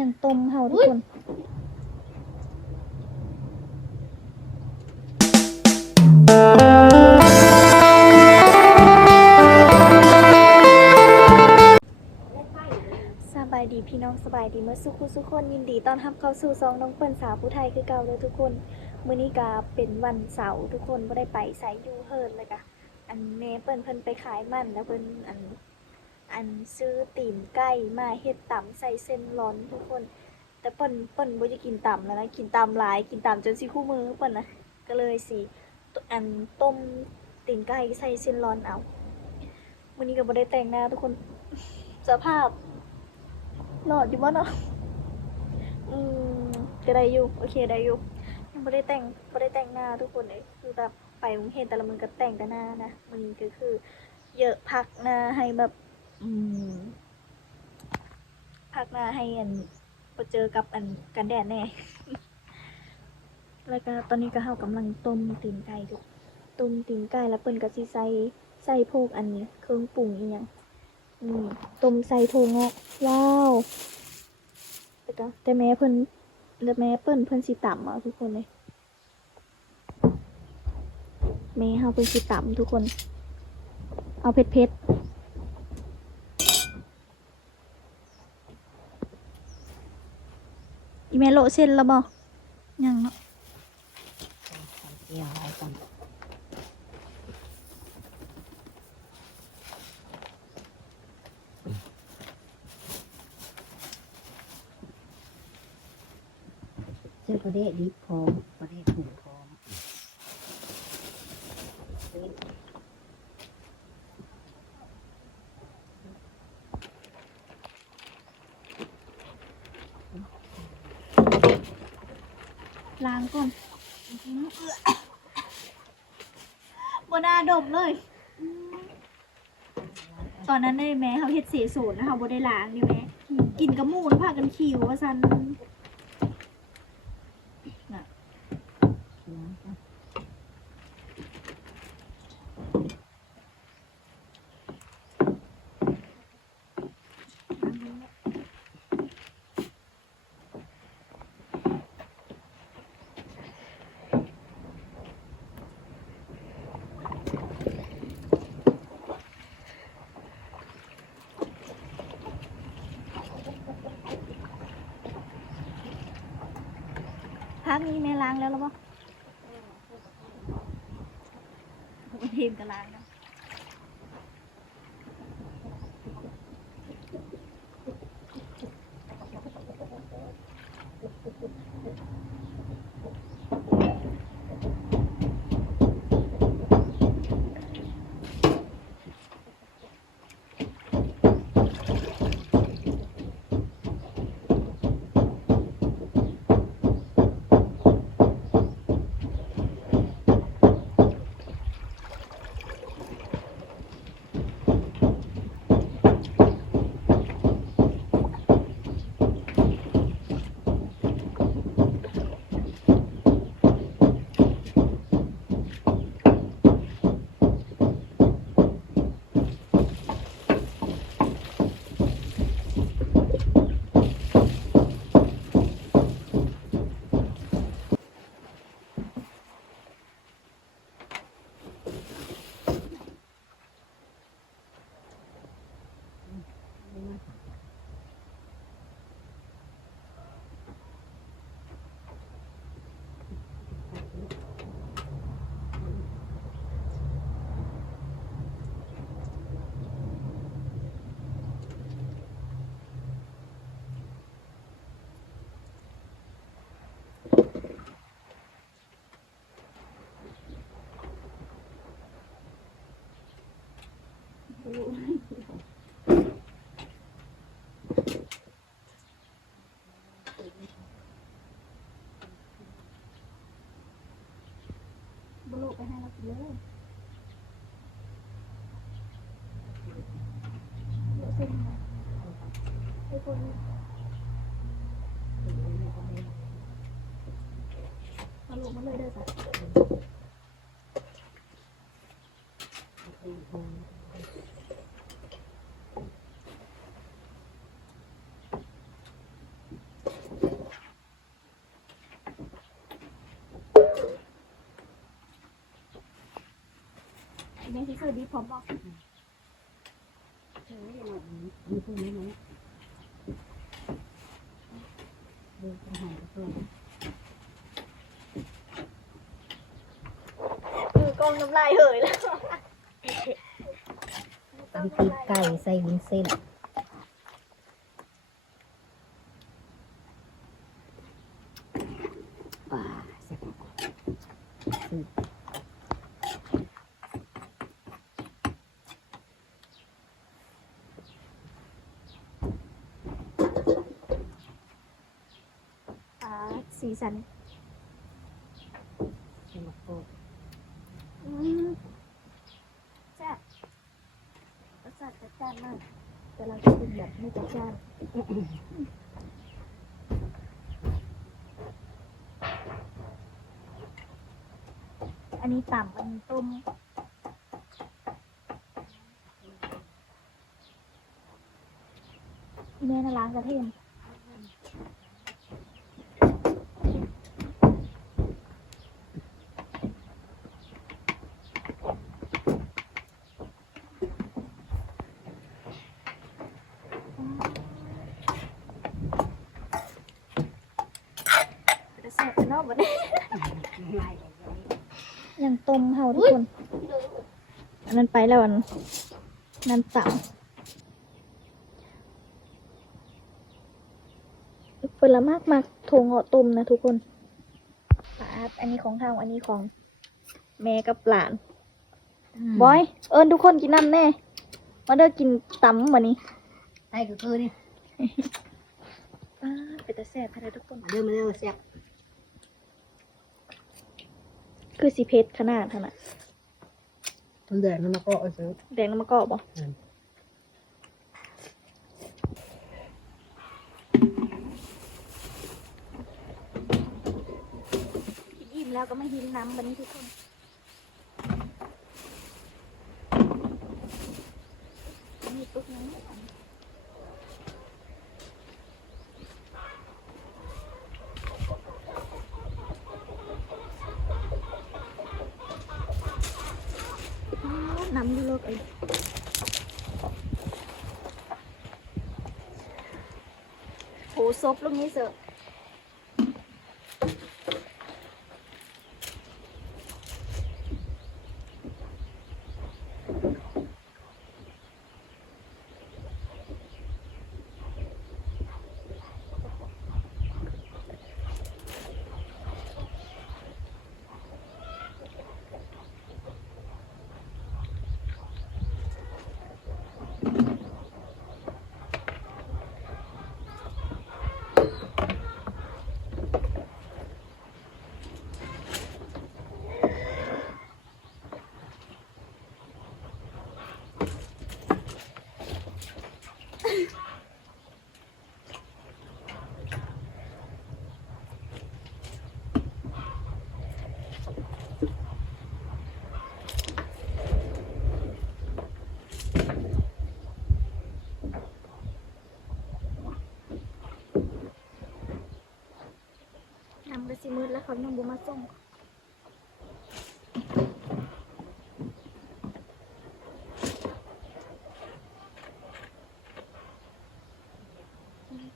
ยังต้มเฮาทุกคนสบายดีพี่น้องสบายดีเมื่อสุขุสุขคนยินดีต้อนรับเข้าสู่ซองน้องเปิ้นสาวผู้ไทยคือเก่าเลยทุกคนมื้อนี้ก็เป็นวันเสาร์ทุกคนบ่ได้ไปไสอยู่เฮิรนเลยกะอันแม่เปิ้นเพิ่นไปขายมันแล้วเพิ่นอัน อันซื้อตีนไก่มาเฮ็ดตำใส่เส้นร้อนทุกคน แต่เปิ้นเปิ้นบ่ได้กินตำแล้วนะกินตำหลายกินตำจนสิคู่มือเปิ้นนะก็เลยสิอันต้มตีนไก่ใส่เส้นร้อนเอามื้อนี้ก็บ่ได้แต่งหน้าทุกคนสภาพหลอดอยู่บ่เนาะอืมก็ได้อยู่โอเคได้อยู่ยังไม่ได้แต่งไม่ได้แต่งหน้าทุกคนเลยคือแบบไปโรงเรียนแต่ละมือก็แต่งแต่หน้านะมันก็คือเยอะพักหน้าให้แบบ อืมพักหน้าให้อันไปเจอกับอันกันแดดแน่ แล้วก็ตอนนี้ก็เฮากำลังต้มตีนไก่ทุกต้มตีนไก่แล้วเปิ้นก็สิใส่ใส่พวกอันนี้เครื่องปรุงอีหยังอืมต้มใส่ถั่วงอกว้าวแต่ก็แต่แม่เพิ่นแต่แม่เปิ้นเพิ่นสิต่ำอะทุกคนเลยแม่เฮาเพิ่นสิต่ำทุกคน เอาเผ็ดเผ็ดอี แม่โลเส้นละบ่ยังเนาะเกี่ยวอะไรก่อนเจ้าประเดะดิบพร้อประเดถูกพอม ล้างก่อนบนาดมเลย ตอ นั้นในแม่เขาเฮ็ดเสียสูตรนะคะบ่ได้ล้างดิแม่กินกับหมูแล้วพากันขิวว่าซันน่ะ พักนี้แม่ล้างแล้วหรือเปล่าทีมก็ล้างแล้ว บุโรไปให้เรากินเลยเดี๋ นมาให้คนมาลงมาเลยได้จ้ะแม่ที่ซื้อดีพร้อมบอกเธอไม่ได้หน่อยมีพวกนี้ไหมดูไปหาเพื่อนคือกล้องน้ำลายเหยแล้วมีตีนไก่ใส่วุ้นเส้นว้าแซ่บ อ่าสีสัน ใส่มะโขกอืมแซ่บรสชาติจัดจ้านมาก แต่เราจะกินแบบไม่จัดจ้านอันนี้ต่ำอันนี้ต้มแม่น่าล้างกระเทียม จะแซ่บเนาะบัดนี้ ง่ายเลย ยังต้มเฮาทุกคน อันนั้นไปแล้วอันนั้นต่ำเปิดละมากมากโถงเหาะต้มนะทุกคนปาดอันนี้ของทางอันนี้ของแม่กับหลานบอย เอิญทุกคนกินน้ำแน่ มาเด้อกินตำวันนี้ไอ้ก็คือนี่ป้าดเป็นตาแซ่บอะไรทุกคนมาเด้อมาเด้อแซ่บคือสีเพชรขนาดขนาด ต้นเดือนมันมาก็เอาซื้อแดงน้ำมะกอกบ่อืมอิ่มแล้วก็ไม่หินน้ำวันนี้ทุกคนนี่ตุ๊กน้ำ น้ำดูโลกเอ้ แล้วเขายังบ่มาส่ง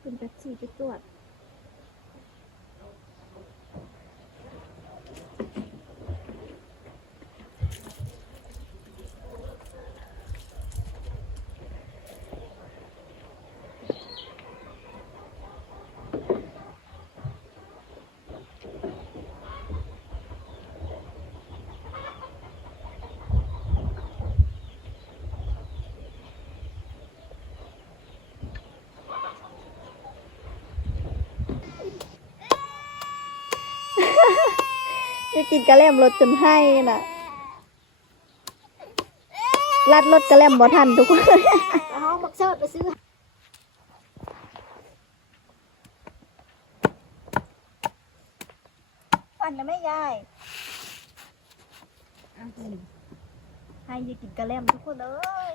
เป็นแบบสี่จุดตรวจจะ กินกระแลมรถจนให้น่ะลัดรถกระแลมบ่ทันทุกคนเอาบักเสิร์ไปซื้อฟันนะแม่ยายให้ยายกินกระแลมทุกคนเลย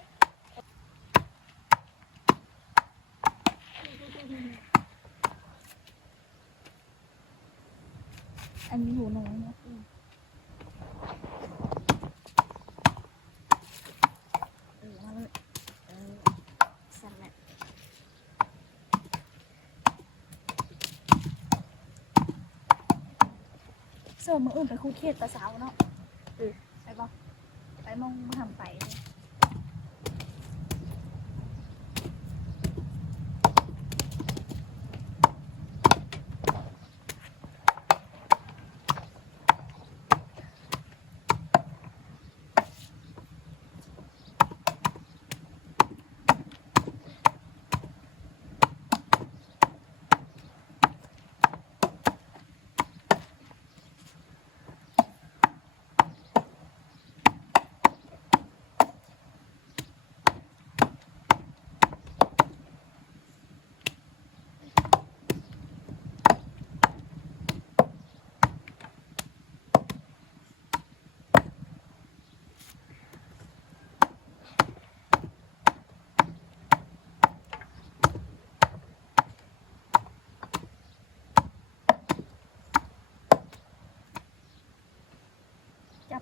อันนี้หูหนูเนี่ย เสื้อมืออื่นไปคู่เคียดตาสาวเนาะเออไปบ่ไปมองทำไปเลย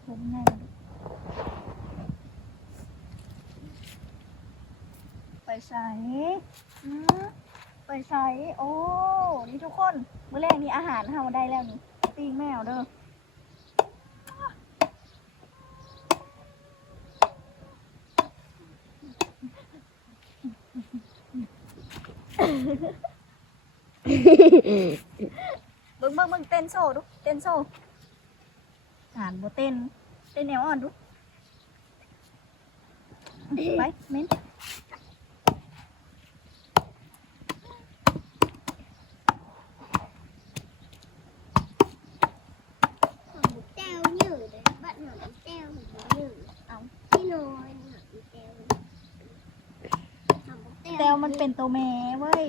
จับผมง่ายมาดูไปใส่อืมไปใส่โอ้ นี่ทุกคนมื้อแรกนี้อาหารเฮาได้แล้วนี่ปีงแมวเด้อเบิ่งเบิ่งเบิ่งเต้นโซ่ดูเต้นโซ่ อ่านบ่เต้น เต้นแนวอ่อนดู ไปเม้น Hầm teo nhử đấy, bạn hầm teo hầm nhử. Ống. Cái nồi hầm teo. Hầm แตวมันเป็นตัวแม่เว้ย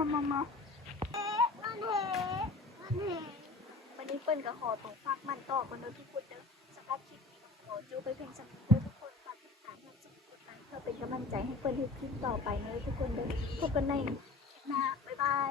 มามามา Con hề, con hề. วันนี้เปิ้ลกับหอตรงฟากมันต่อกันโด้อทุกคนเด้อสำหรับคลิปนี้ก็ขอจูไปเพียงสำหรับทุกคนฝากติดตามให้สมุดตามเพื่อเป็นกำลังใจให้เปิ้ลให้คลิปต่อไปเด้อทุกคนเด้อพบกันในคลิปหน้าบ๊ายบาย